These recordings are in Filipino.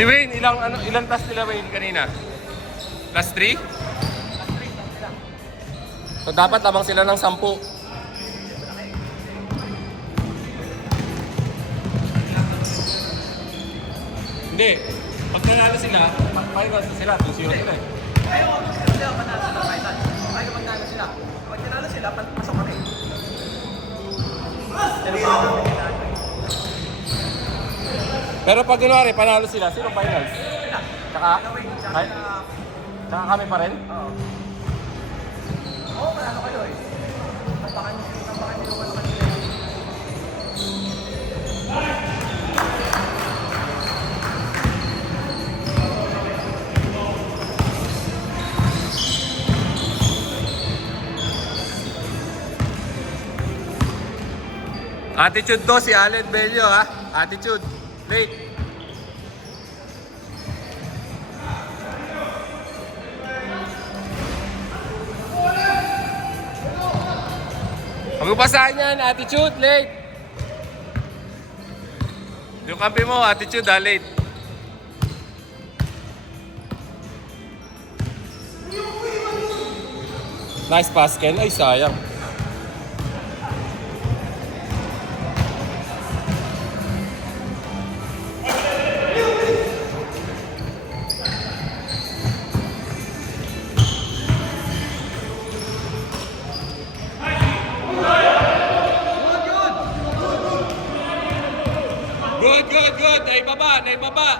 Si Wayne, ilang task nila Wayne kanina? Plus 3? So dapat lamang sila ng 10. Hindi. Pag nanalo sila, final sila, 2-0 sila eh. Ayaw kami sila panalo sa final. Ayaw magkano sila. Pag nanalo sila, pasok kami. Pero pag kunwari, panalo sila, sino finals? Tsaka? Tsaka kami pa rin? Oo. Oo, panalo kayo eh. Tampakan nyo naman kanila. Attitude to si Allen Bello ha. Attitude. Late. Pagpapasahan yan, attitude, late. Yung kampi mo, attitude ha, late. Nice pass, Ken. Ay, sayang. Good. Naibaba.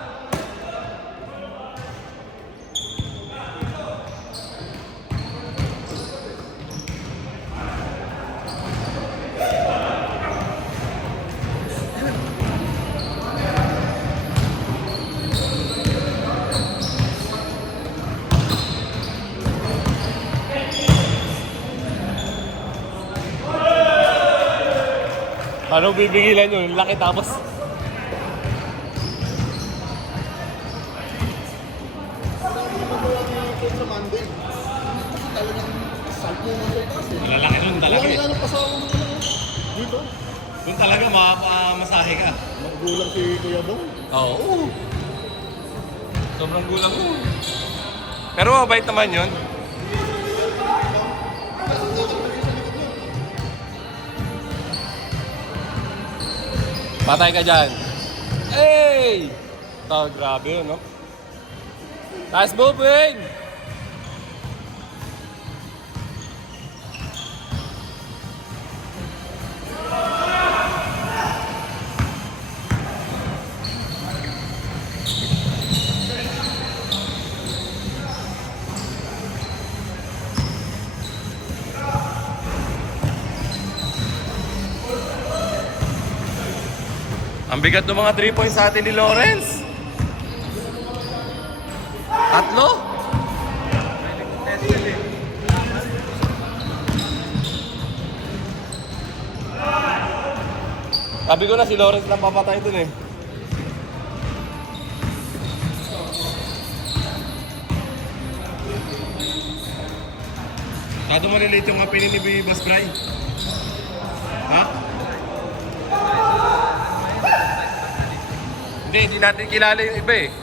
Anong bibigilan yun? Laki tapos. Lalaki nun talaga eh. Dito? Doon talaga makapamasahe ka. Maggulang si Kuya Bong. Oo. Sobrang gulang ko. Pero mabait naman yun. Patay ka dyan. Hey! Ito, grabe yun, no? Nice move, Wayne! Ang bigat ng mga 3 points sa atin ni Lawrence. 3? Sabi ko na si Lawrence lang papatay dun eh. Tado malilate yung opinion ni Boss Bry. Ha? Hindi natin kilala yung iba eh.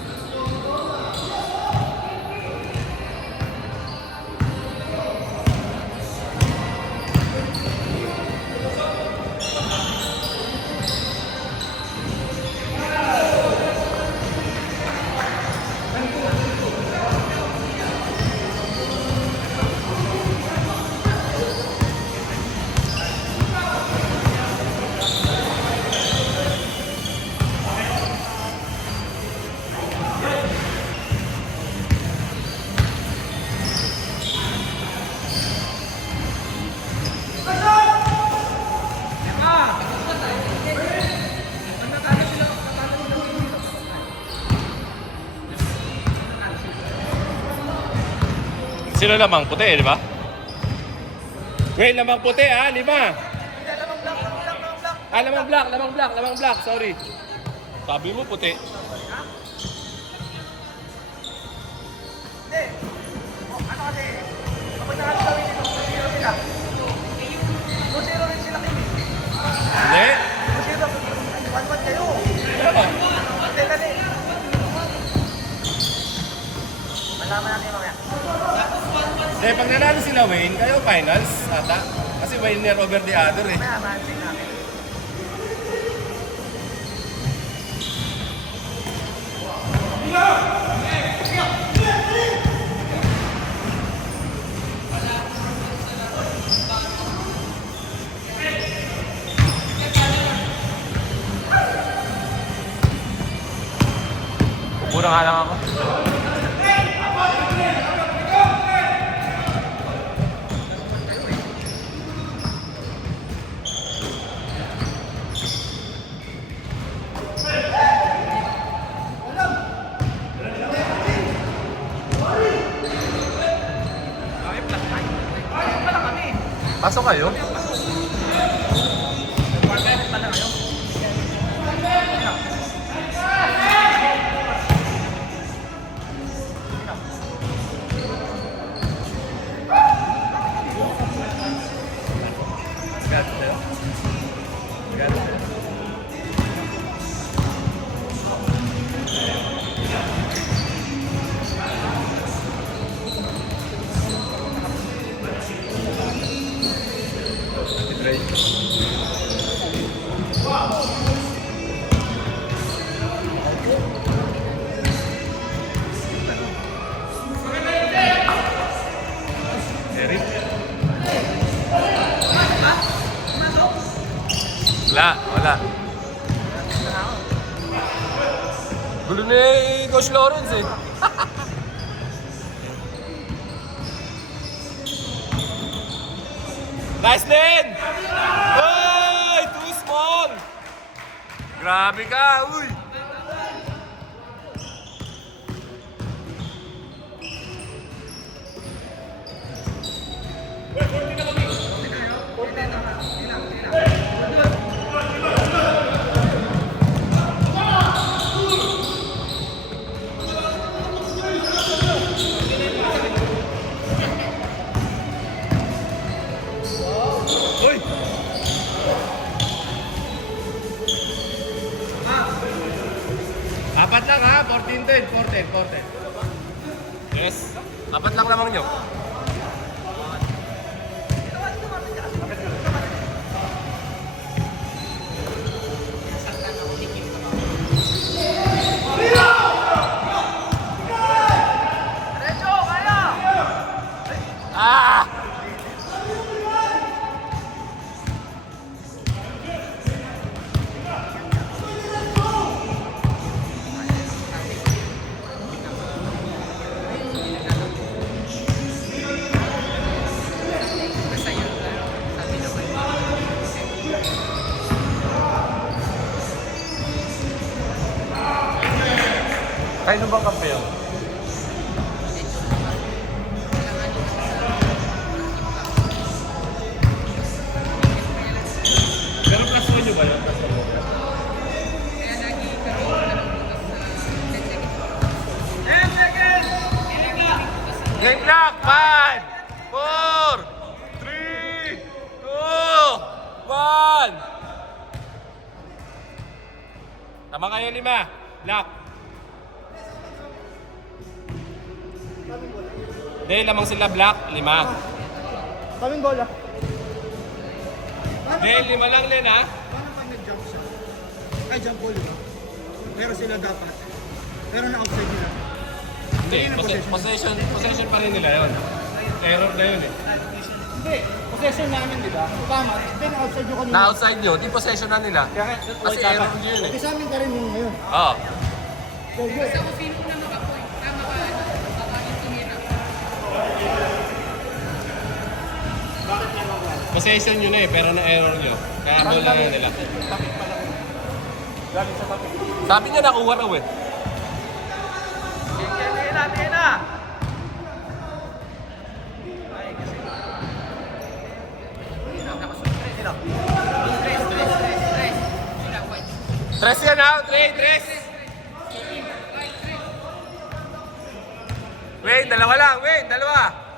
Sino lamang puti, di ba? Wait, lamang puti ah, 5. Ah, lamang black, sorry. Sabi mo puti. Hindi. Ano kasi, kapag nakalo kami dito, 2-0 sila. 2-0 rin sila kayo. Hindi. 2-0, 1-1 kayo. Ano? Hindi kasi, pag nanalo sila Wayne, kayo finals ata. Kasi winner over the other eh. Kaya man-check natin. Pura nga lang ako. Pala kami. Pasok kayo? Quarter pala kayo. Wala. Gulo ni Coach Lawrence eh. Nice din! Uy! Too small! Grabe ka, uy! Uy! Apat lang ha, 14-10, 14. Yes. Apat lang lamang nyo. Diretso, kaya! Ah! Kayo bang kampeon? Pero plus 1 nyo ba yun? Plus 10 seconds! Game clock! 5, 4, 3, 2, 1. Tama kayo 5. Lock. Hindi, lamang sila black, 5. Kaming bola. Hindi, 5 lang Len ha. Paano pag nag-jump siya? Ay, jump ball, diba? Pero sila dapat. Pero na-outside nila. Hindi, possession pa rin nila yun. Error na yun eh. Hindi. Possession namin, di ba? Tama. Then outside yung kanina. Na-outside nyo, di possession na nila. Kasi error nyo yun eh. Kasi sa amin ka rin yung ngayon. Oo. Go, go. Possession nyo na eh, pero na-error nyo. Kaya ball na nila. Tapik pa lang. Galing sa tapik. Sabi niya nakuha raw eh. Tingnan na! Ay, kasi... Tres yan ha, tres. Wait, dalawa lang, dalawa.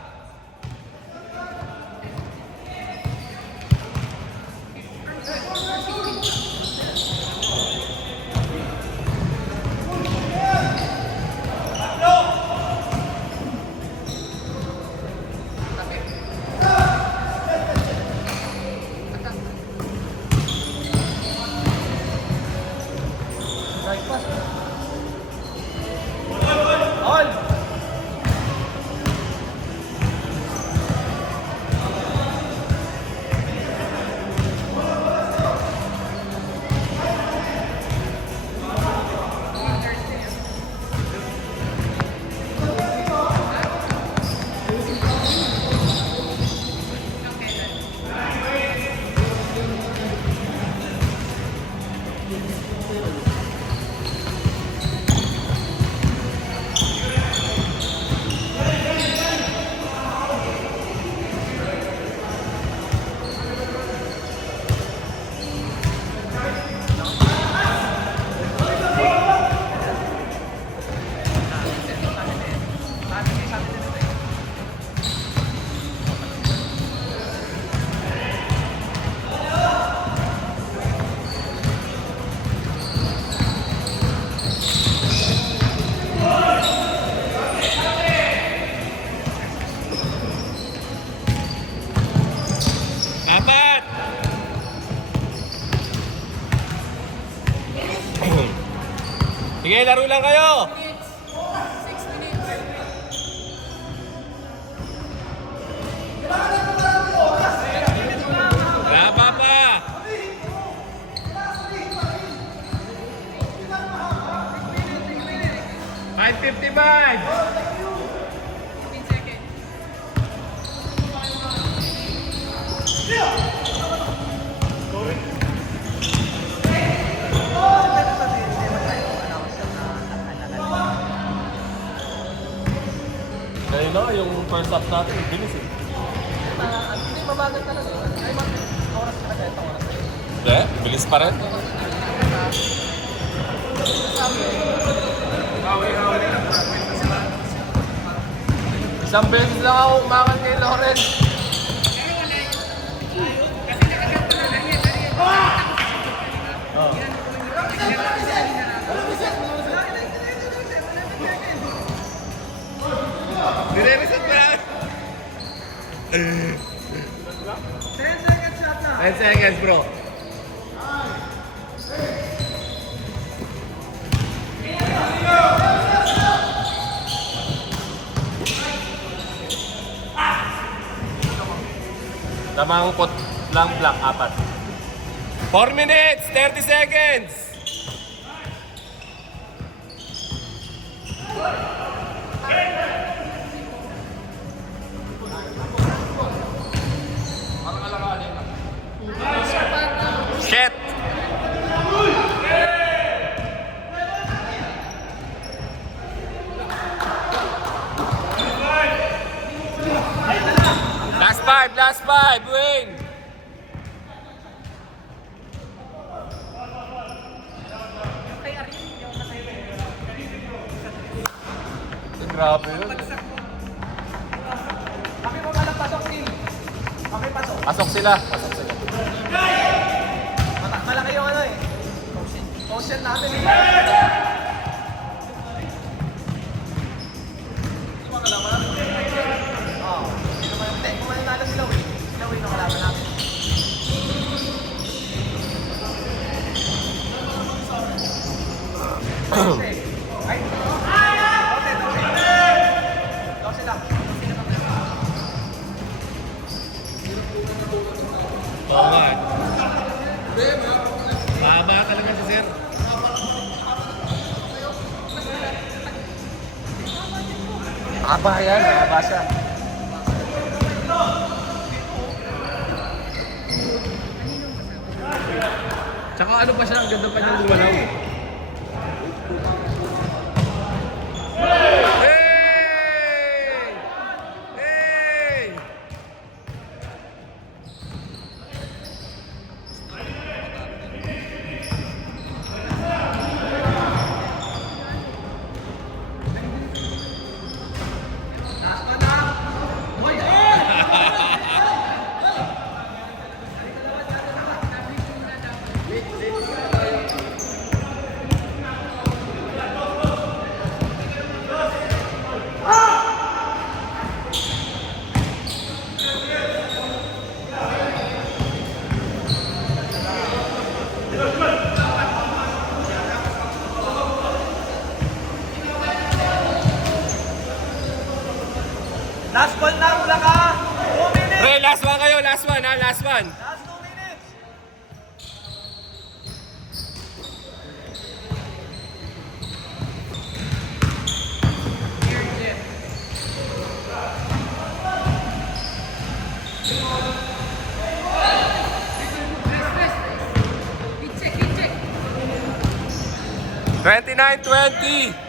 Apat! Sige, laro lang kayo! 6 minutes. Wala pa! 5:55! 15 seconds. Kaya na, yung first half natin, bilis eh. Hindi mabagal talaga. Ay, oras ka na ito, oras. Hindi, bilis pa rin. Isang beses lang ako umakan kay Lawrence. Dire-reset mo lang. 10 seconds shot na. 10 seconds, bro. Namangkot lang black, 4. 4 minutes, 30 seconds. Shit! Last five, Wayne! Grabe yun. Bakit mo palang pasok, Sil? Bakit pasok? Pasok sila. Malaki yung ano eh. Ocean natin eh. Oo. Hindi, kung mananalo sila, win. Sila win ang kalaban natin. Ay! Dose lang. Oo nga. Mahaba talaga si Sir. Mahaba yan, mahaba siya. Tsaka ano pa siya, ang ganda pa niyang lumalaw. Hey! Hey! Last ball na, wala ka! 2 minutes! Pre, last one kayo, last one ha, last one. Last 2 minutes! Rest. Hit check. 29-20.